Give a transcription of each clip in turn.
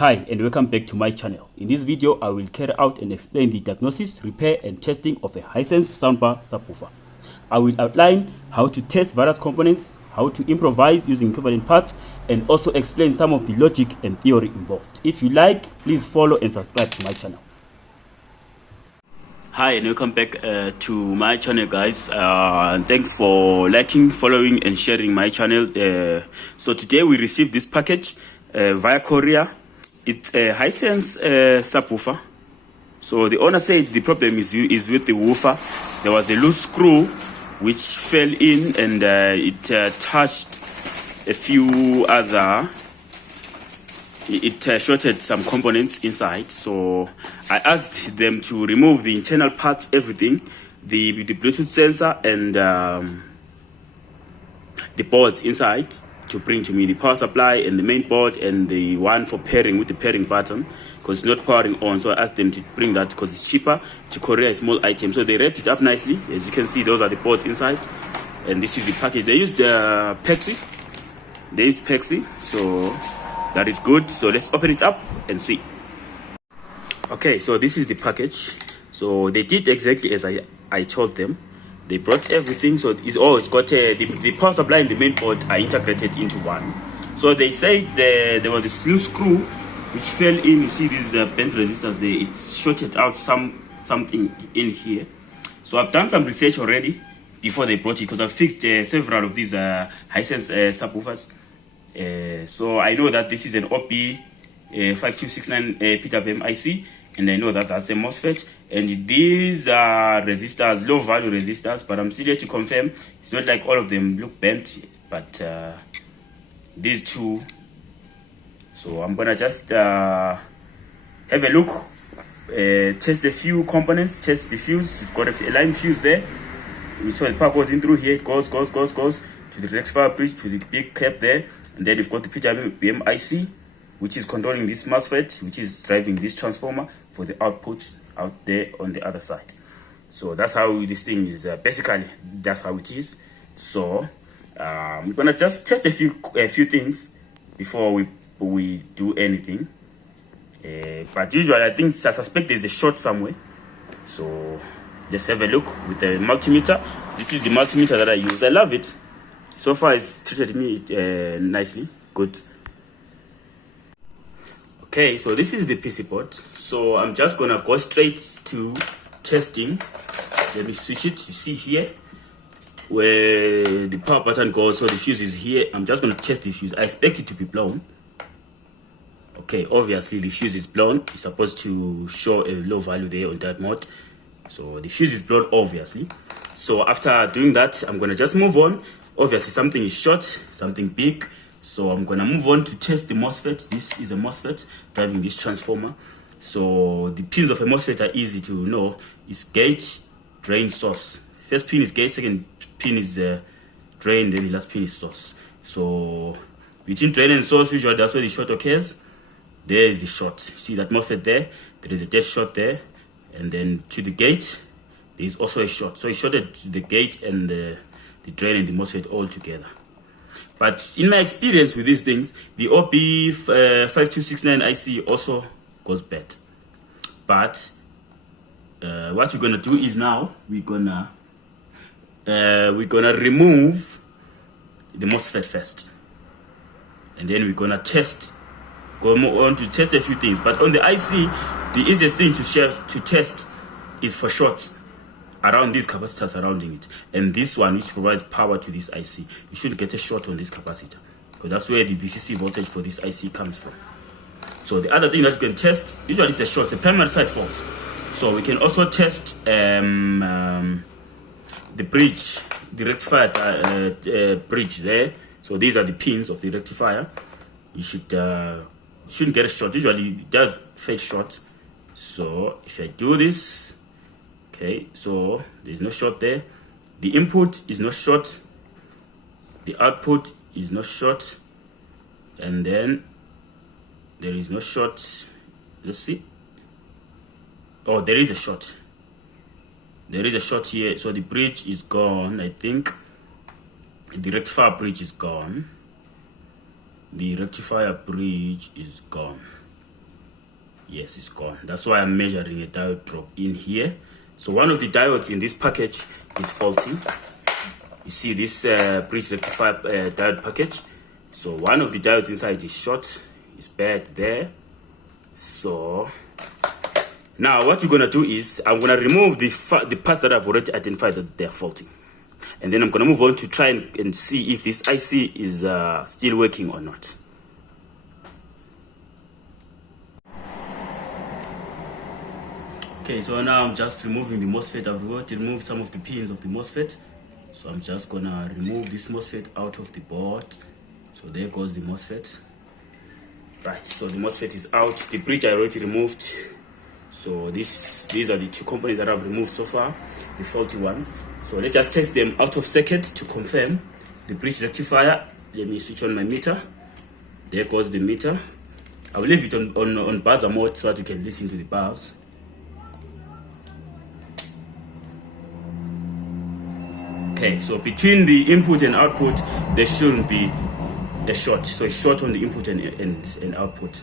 Hi and welcome back to my channel. In this video, I will carry out and explain the diagnosis, repair and testing of a Hisense soundbar subwoofer. I will outline how to test various components, how to improvise using equivalent parts, and also explain some of the logic and theory involved. If you like, please follow and subscribe to my channel. Hi and welcome back to my channel, guys. Thanks for liking, following and sharing my channel. So today we received this package via courier. It's a Hisense subwoofer. So the owner said the problem is with the woofer. There was a loose screw which fell in and it touched a few other. It shorted some components inside. So I asked them to remove the internal parts, everything, the Bluetooth sensor and the boards inside, to bring to me the power supply and the main board and the one for pairing with the pairing button, because it's not powering on. So I asked them to bring that because it's cheaper to courier a small item. So they wrapped it up nicely. As you can see, those are the boards inside, and this is the package. They used Pexi. So that is good. So let's open it up and see. Okay, so this is the package. So they did exactly as I told them. They brought everything, so it's got the power supply and the main board are integrated into one. So they say there was a loose screw which fell in. You see these bent resistors there. It shorted out something in here. So I've done some research already before they brought it, because I've fixed several of these Hisense subwoofers. So I know that this is an OP5269 PWM IC. And I know that that's a MOSFET, and these are resistors, low value resistors, but I'm still here to confirm. It's not like all of them look bent, but these two. So I'm gonna just have a look, test a few components, test the fuse. It's got a line fuse there. So the power goes in through here, it goes to the rectifier bridge, to the big cap there, and then you've got the PWM IC, which is controlling this MOSFET, which is driving this transformer for the outputs out there on the other side. So that's how this thing is, basically that's how it is. So we're gonna just test a few things before we do anything. But usually I suspect there's a short somewhere. So let's have a look with the multimeter. This is the multimeter that I use. I love it. So far it's treated me nicely, good. Okay, so this is the PC board. So I'm just gonna go straight to testing. Let me switch it. You see here where the power button goes, so the fuse is here. I'm just gonna test the fuse. I expect it to be blown. Okay, obviously the fuse is blown. It's supposed to show a low value there on that mode. So the fuse is blown, obviously. So after doing that, I'm gonna just move on. Obviously something is short, something big. So I'm gonna move on to test the MOSFET. This is a MOSFET driving this transformer. So the pins of a MOSFET are easy to know. It's gate, drain, source. First pin is gate, second pin is drain, then the last pin is source. So between drain and source, usually that's where the short occurs. There is the short. See that MOSFET there? There is a dead short there. And then to the gate, there is also a short. So it shorted to the gate and the drain and the MOSFET all together. But in my experience with these things, the OP5269 IC also goes bad. But what we're gonna do is now we're gonna remove the MOSFET first, and then we're gonna go on to test a few things. But on the IC, the easiest thing to test is for shorts around these capacitors surrounding it, and this one which provides power to this IC. You should get a short on this capacitor, because that's where the VCC voltage for this IC comes from. So the other thing that you can test, usually it's a short, a permanent side fault. So we can also test the bridge, the rectifier bridge there. So these are the pins of the rectifier. You shouldn't get a short. Usually it does fetch short. So if I do this, okay, so there's no short there. The input is not short. The output is not short. And then there is no short. Let's see. Oh, there is a short. There is a short here. So the bridge is gone, I think. The rectifier bridge is gone. The rectifier bridge is gone. Yes, it's gone. That's why I'm measuring a diode drop in here. So one of the diodes in this package is faulty. You see this bridge rectifier diode package. So one of the diodes inside is short. It's bad there. So now what you're gonna do is I'm gonna remove the parts that I've already identified that they're faulty, and then I'm gonna move on to try and see if this IC is still working or not. Okay, so now I'm just removing the MOSFET. I've already removed some of the pins of the MOSFET, so I'm just gonna remove this MOSFET out of the board. So there goes the MOSFET. Right, so the MOSFET is out. The bridge I already removed. So these are the two components that I've removed so far, the faulty ones. So let's just test them out of circuit to confirm. The bridge rectifier, let me switch on my meter. There goes the meter. I'll leave it on buzzer mode so that you can listen to the bars. Okay, so between the input and output, there shouldn't be a short. So it's short on the input and output.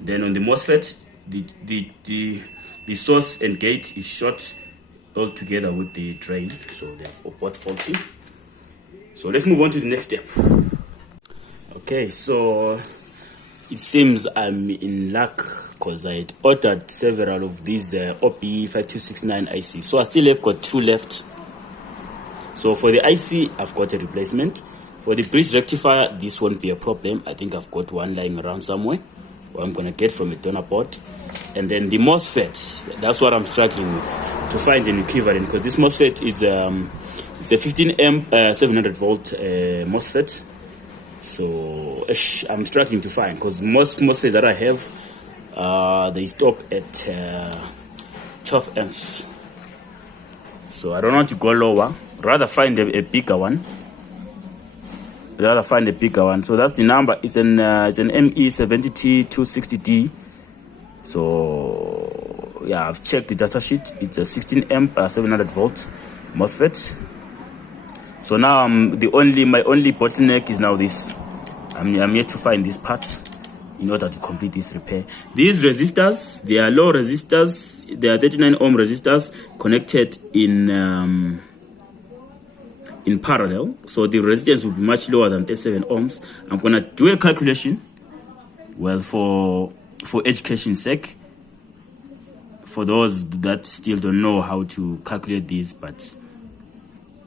Then on the MOSFET, the source and gate is short all together with the drain. So they're both faulty. So let's move on to the next step. Okay, so it seems I'm in luck because I had ordered several of these OP5269 IC. So I still have got 2 left. So for the IC, I've got a replacement. For the bridge rectifier, this won't be a problem. I think I've got one lying around somewhere, or I'm gonna get from a donor board. And then the MOSFET, that's what I'm struggling with, to find an equivalent, because this MOSFET is it's a 15 amp 700 volt MOSFET. So I'm struggling to find, because most MOSFETs that I have, they stop at 12 amps. So I don't want to go lower, rather find a bigger one. So that's the number. It's an ME70T260D. So yeah, I've checked the data sheet. It's a 16 amp 700 volt MOSFET. So now my only bottleneck is now this. I'm yet to find this part in order to complete this repair. These resistors, they are low resistors. They are 39 ohm resistors connected in parallel, so the resistance will be much lower than 37 ohms. I'm gonna do a calculation, well, for education's sake, for those that still don't know how to calculate this, but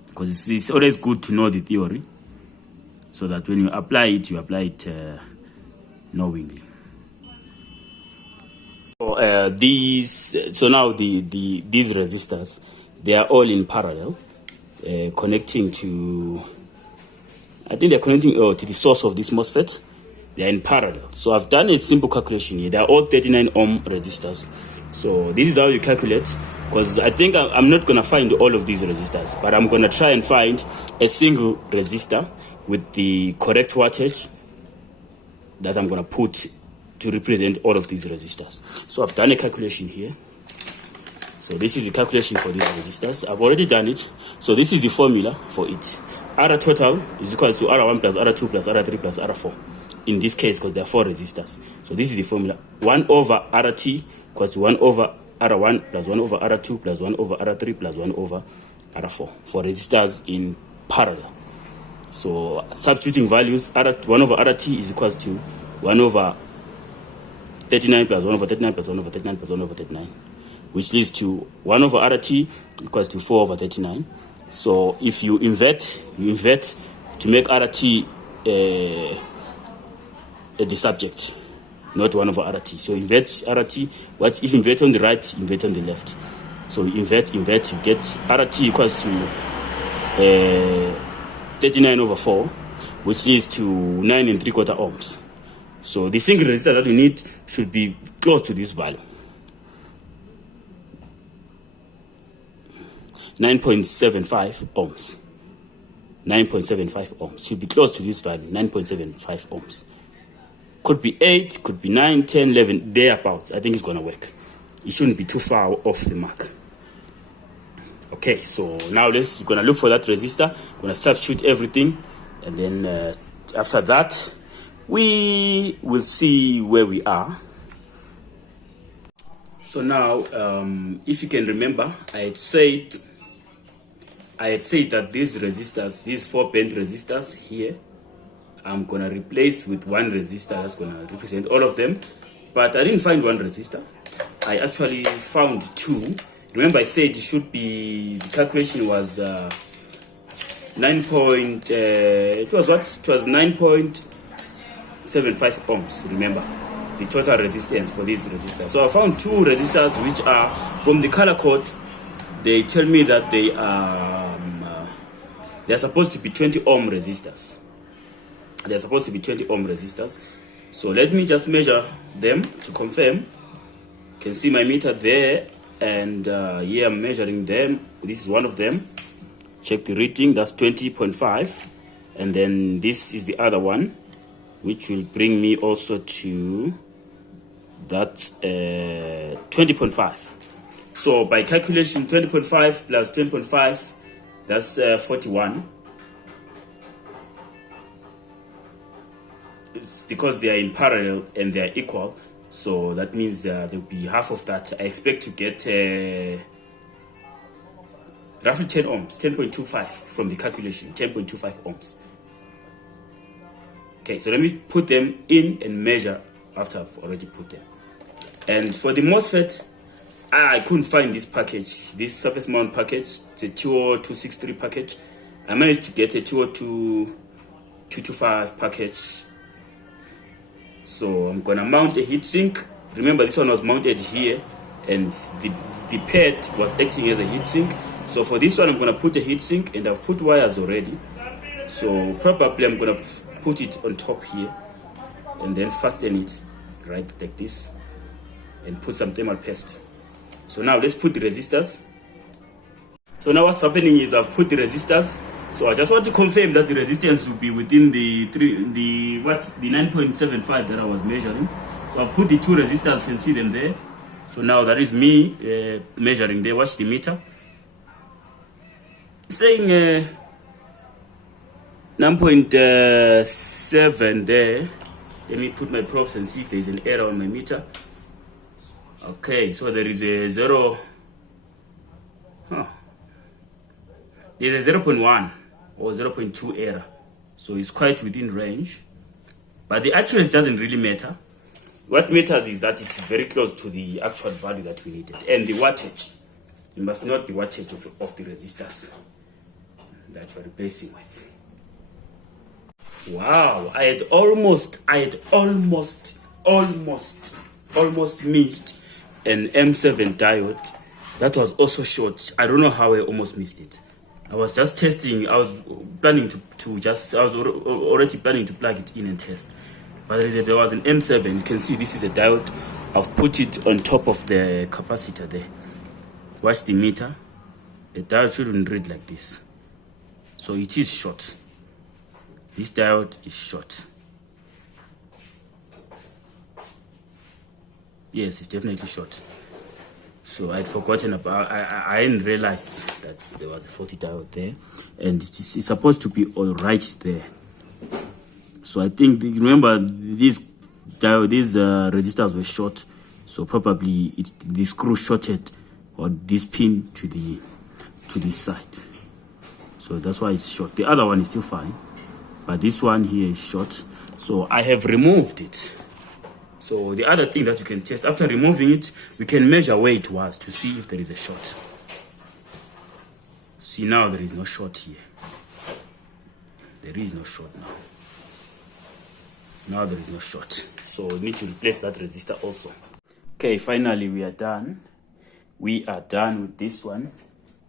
because it's always good to know the theory, so that when you apply it knowingly. So these resistors, they are all in parallel. Connecting to, I think they're connecting to the source of this MOSFET. They're in parallel. So I've done a simple calculation here. They're all 39 ohm resistors. So this is how you calculate, because I think I'm not going to find all of these resistors, but I'm going to try and find a single resistor with the correct wattage that I'm going to put to represent all of these resistors. So I've done a calculation here. So this is the calculation for these resistors. I've already done it. So this is the formula for it. R total is equal to R1 plus R2 plus R3 plus R4. In this case, because there are 4 resistors. So this is the formula. 1 over RT equals to 1 over R1 plus 1 over R2 plus 1 over R3 plus 1 over R4 for resistors in parallel. So substituting values, 1 over RT is equal to 1 over 39 plus 1 over 39 plus 1 over 39 plus 1 over 39. Which leads to 1 over RT equals to 4 over 39. So if you invert to make RT the subject, not 1 over RT. So invert RT. What if invert on the right, invert on the left? So invert, you get RT equals to 39 over 4, which leads to 9 3/4 ohms. So the single resistor that you need should be close to this value. 9.75 ohms. 9.75 ohms. Should be close to this value, 9.75 ohms. Could be 8, could be 9, 10, 11, thereabouts. I think it's going to work. It shouldn't be too far off the mark. Okay, so now we're going to look for that resistor. We're going to substitute everything. And then after that, we will see where we are. So now, if you can remember, I had said that these resistors, these 4 band resistors here, I'm gonna replace with one resistor that's gonna represent all of them. But I didn't find one resistor. I actually found 2. Remember, I said it should be, the calculation was 9 point, it was what? It was 9.75 ohms, remember, the total resistance for these resistors. So I found 2 resistors which are, from the color code, they tell me that they're supposed to be 20 ohm resistors. They're supposed to be 20 ohm resistors. So let me just measure them to confirm. You can see my meter there, and here I'm measuring them. This is one of them. Check the reading, that's 20.5. And then this is the other one, which will bring me also to that 20.5. So by calculation, 20.5 plus 10.5, that's 41. It's because they are in parallel and they are equal, so that means there'll be half of that. I expect to get roughly 10 ohms, 10.25 from the calculation, 10.25 ohms. Okay, so let me put them in and measure after I've already put them. And for the MOSFET, I couldn't find this package, this surface mount package. It's a 20263 package. I managed to get a 202.225 package. So I'm gonna mount a heatsink. Remember, this one was mounted here, and the pad was acting as a heatsink. So for this one, I'm gonna put a heatsink, and I've put wires already. So probably I'm gonna put it on top here, and then fasten it right like this, and put some thermal paste. So now let's put the resistors. So now what's happening is I've put the resistors. So I just want to confirm that the resistance will be within the 9.75 that I was measuring. So I've put the 2 resistors, you can see them there. So now that is me measuring there. Watch the meter. It's saying 9.7 there. Let me put my probes and see if there is an error on my meter. Okay, so there is a 0. There's a 0.1 or 0.2 error. So it's quite within range. But the accuracy doesn't really matter. What matters is that it's very close to the actual value that we needed. And the wattage. You must note the wattage of the resistors that you're replacing with. Wow, I had almost missed an M7 diode that was also short. I don't know how I almost missed it. I was just testing. I was planning to I was already planning to plug it in and test. But there was an M7. You can see this is a diode. I've put it on top of the capacitor there. Watch the meter. The diode shouldn't read like this. So it is short. This diode is short. Yes, it's definitely short. So I'd forgotten about, I hadn't realized that there was a 40 diode there, and it's supposed to be all right there. So I think, remember, these resistors were short, so probably the screw shorted or this pin to this side. So that's why it's short. The other one is still fine, but this one here is short. So I have removed it. So the other thing that you can test, after removing it, we can measure where it was to see if there is a short. See, now there is no short here. There is no short now. Now there is no short. So we need to replace that resistor also. Okay, finally we are done. We are done with this one.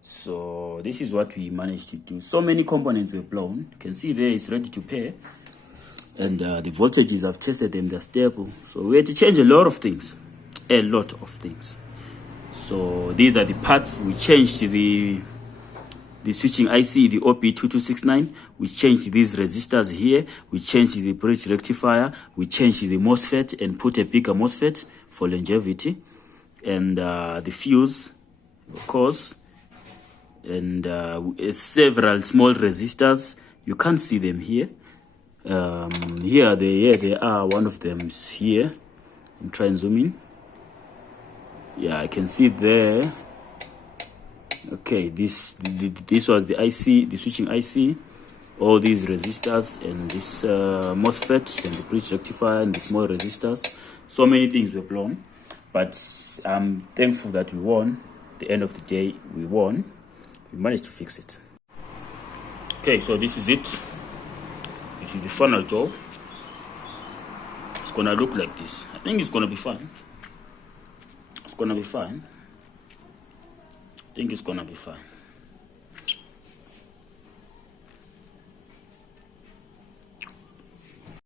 So this is what we managed to do. So many components were blown. You can see there it's ready to pair. And the voltages, I've tested them, they're stable. So we had to change a lot of things. So these are the parts. We changed the switching IC, the OP2269. We changed these resistors here. We changed the bridge rectifier. We changed the MOSFET and put a bigger MOSFET for longevity. And the fuse, of course. And several small resistors. You can't see them here. Here they are. One of them is here. I'm trying to zoom in. Yeah, I can see there. Okay, this was the IC, the switching IC, all these resistors and this MOSFET and the bridge rectifier and the small resistors. So many things were blown, but I'm thankful that we won. At the end of the day, we won. We managed to fix it. Okay, so this is it. This is the final job. It's gonna look like this. I think it's gonna be fine. It's gonna be fine. I think it's gonna be fine.